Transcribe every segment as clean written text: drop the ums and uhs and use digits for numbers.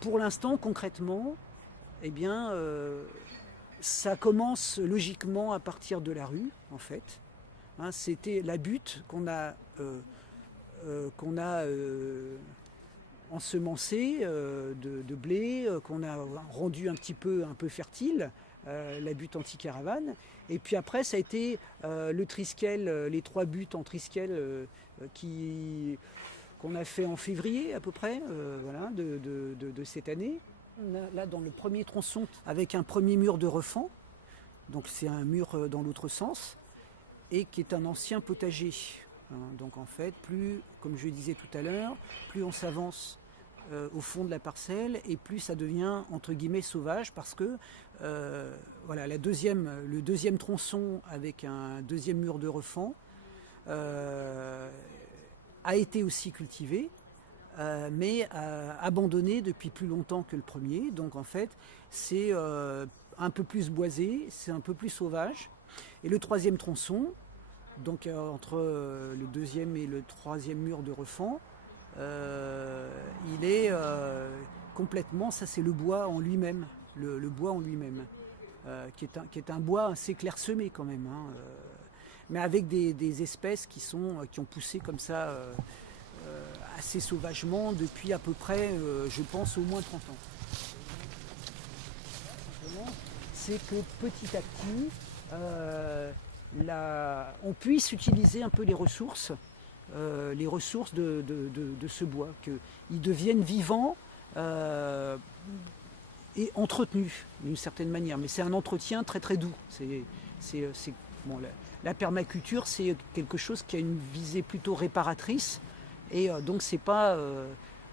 Pour l'instant, concrètement, eh bien, ça commence logiquement à partir de la rue, en fait. Hein, c'était la butte qu'on a ensemencée de blé, qu'on a rendu un peu fertile, la butte anti-caravane. Et puis après, ça a été le triskel, les 3 buttes en triskel qu'on a fait en février à peu près, voilà, de cette année. On a là dans le premier tronçon avec un premier mur de refend, donc c'est un mur dans l'autre sens, et qui est un ancien potager. Donc en fait, comme je le disais tout à l'heure, plus on s'avance au fond de la parcelle et plus ça devient entre guillemets sauvage parce que voilà, le deuxième tronçon avec un deuxième mur de refend a été aussi cultivé, mais abandonné depuis plus longtemps que le premier. Donc en fait, c'est un peu plus boisé, c'est un peu plus sauvage. Et le troisième tronçon, donc entre le deuxième et le troisième mur de refend, il est complètement, ça c'est le bois en lui-même, le bois en lui-même, qui est un bois assez clairsemé quand même, hein, mais avec des espèces qui ont poussé comme ça assez sauvagement depuis à peu près, je pense, au moins 30 ans. C'est que petit à petit, on puisse utiliser un peu les ressources de ce bois, qu'ils deviennent vivants et entretenus d'une certaine manière. Mais c'est un entretien très très doux. Bon, la permaculture, c'est quelque chose qui a une visée plutôt réparatrice. Et donc c'est pas,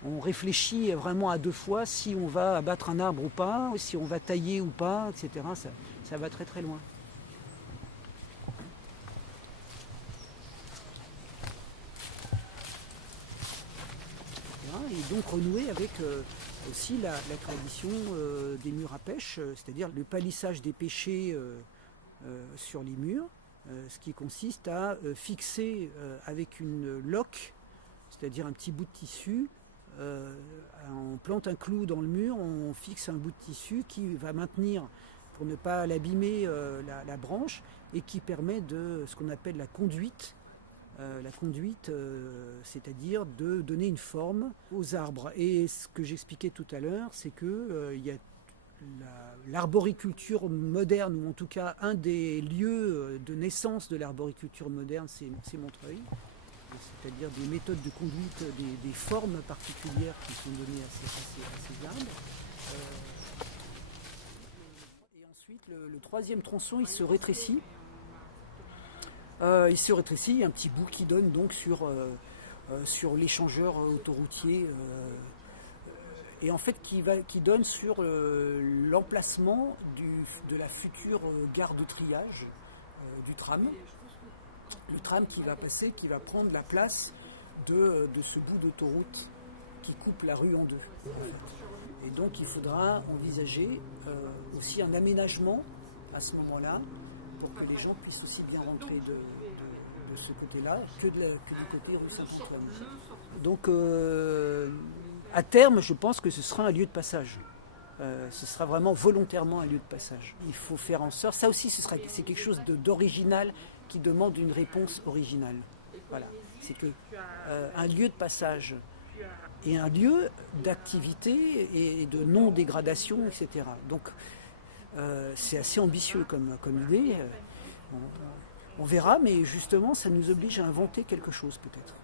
on réfléchit vraiment à 2 fois si on va abattre un arbre ou pas, si on va tailler ou pas, etc. Ça va très très loin. Et donc renouer avec aussi la tradition des murs à pêche, c'est-à-dire le palissage des pêchers sur les murs, ce qui consiste à fixer avec une loque, c'est-à-dire un petit bout de tissu, on plante un clou dans le mur, on fixe un bout de tissu qui va maintenir, pour ne pas l'abîmer, la branche, et qui permet de ce qu'on appelle la conduite. C'est-à-dire de donner une forme aux arbres. Et ce que j'expliquais tout à l'heure, c'est que il y a l'arboriculture moderne, ou en tout cas un des lieux de naissance de l'arboriculture moderne, c'est Montreuil. C'est-à-dire des méthodes de conduite, des formes particulières qui sont données à ces arbres. Et ensuite, le troisième tronçon, il se rétrécit. Il y a un petit bout qui donne donc sur l'échangeur autoroutier et en fait qui donne sur l'emplacement de la future gare de triage du tram. Le tram qui va passer, qui va prendre la place de ce bout d'autoroute qui coupe la rue en 2. Et donc il faudra envisager aussi un aménagement à ce moment-là pour que les gens puissent aussi bien rentrer de ce côté-là que du côté rue Saint-Antoine. Donc à terme, je pense que ce sera un lieu de passage. Ce sera vraiment volontairement un lieu de passage. Il faut faire en sorte, ça aussi c'est quelque chose d'original qui demande une réponse originale. Voilà. C'est que un lieu de passage et un lieu d'activité et de non-dégradation, etc. Donc c'est assez ambitieux comme idée. On verra, mais justement, ça nous oblige à inventer quelque chose peut-être.